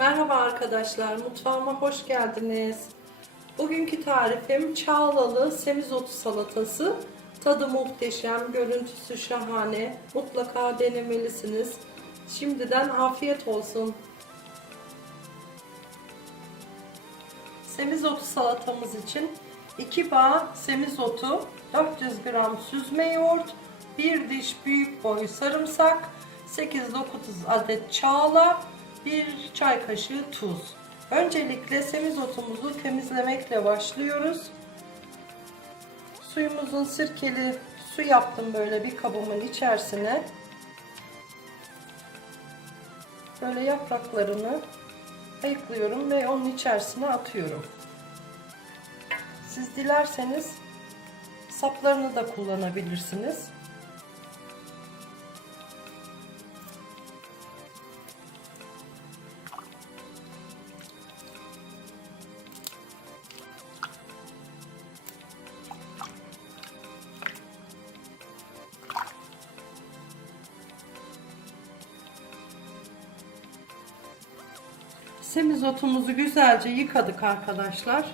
Merhaba arkadaşlar, mutfağıma hoş geldiniz. Bugünkü tarifim çağlalı semizotu salatası. Tadı muhteşem, görüntüsü şahane. Mutlaka denemelisiniz. Şimdiden afiyet olsun. Semizotu salatamız için 2 bağ semizotu, 400 gram süzme yoğurt, 1 diş büyük boy sarımsak, 8-9 adet çağla, 1 çay kaşığı tuz. Öncelikle semizotumuzu temizlemekle başlıyoruz. Suyumuzun sirkeli su yaptım böyle bir kabımın içerisine. Böyle yapraklarını ayıklıyorum ve onun içerisine atıyorum. Siz dilerseniz saplarını da kullanabilirsiniz. Semizotumuzu güzelce yıkadık arkadaşlar.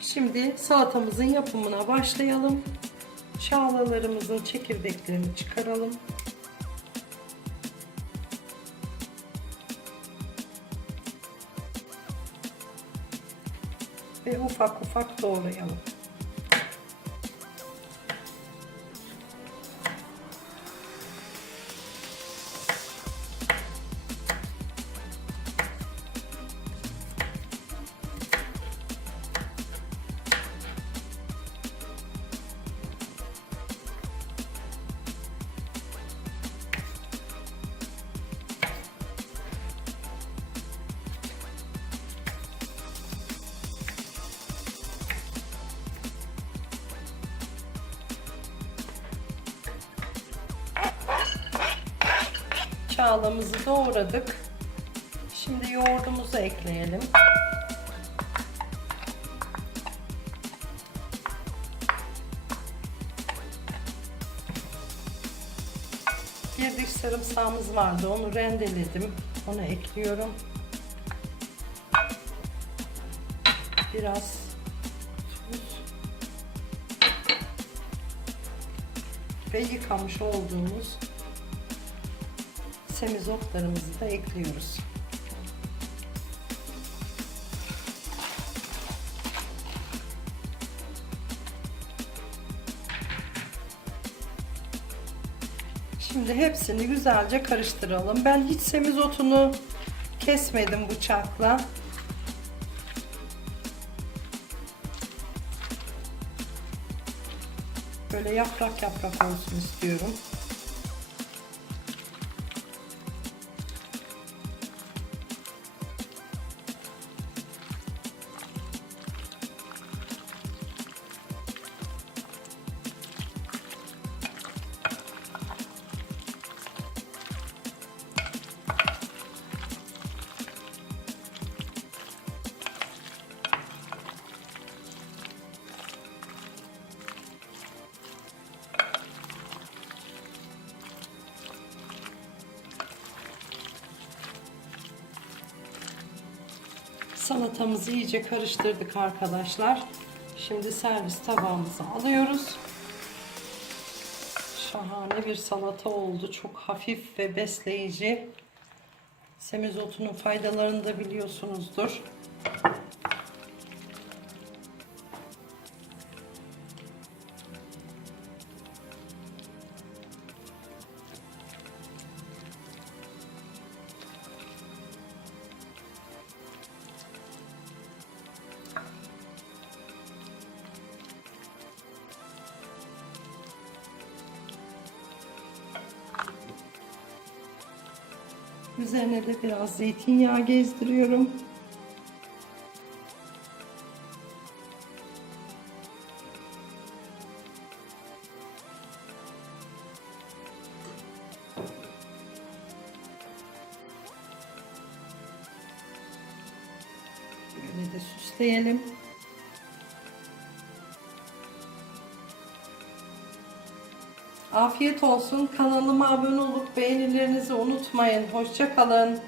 Şimdi salatamızın yapımına başlayalım. Çağlalarımızın çekirdeklerini çıkaralım. Ve ufak ufak doğrayalım. Çağlamızı doğradık. Şimdi yoğurdumuzu ekleyelim. Bir diş sarımsağımız vardı. Onu rendeledim. Onu ekliyorum. Biraz tuz ve yıkamış olduğumuz semizotlarımızı da ekliyoruz. Şimdi hepsini güzelce karıştıralım. Ben hiç semizotunu kesmedim bıçakla. Böyle yaprak yaprak olsun istiyorum. Salatamızı iyice karıştırdık arkadaşlar. Şimdi servis tabağımıza alıyoruz. Şahane bir salata oldu. Çok hafif ve besleyici. Semizotunun faydalarını da biliyorsunuzdur. Üzerine de biraz zeytinyağı gezdiriyorum. Böyle de süsleyelim. Afiyet olsun. Kanalıma abone olup beğenilerinizi unutmayın. Hoşça kalın.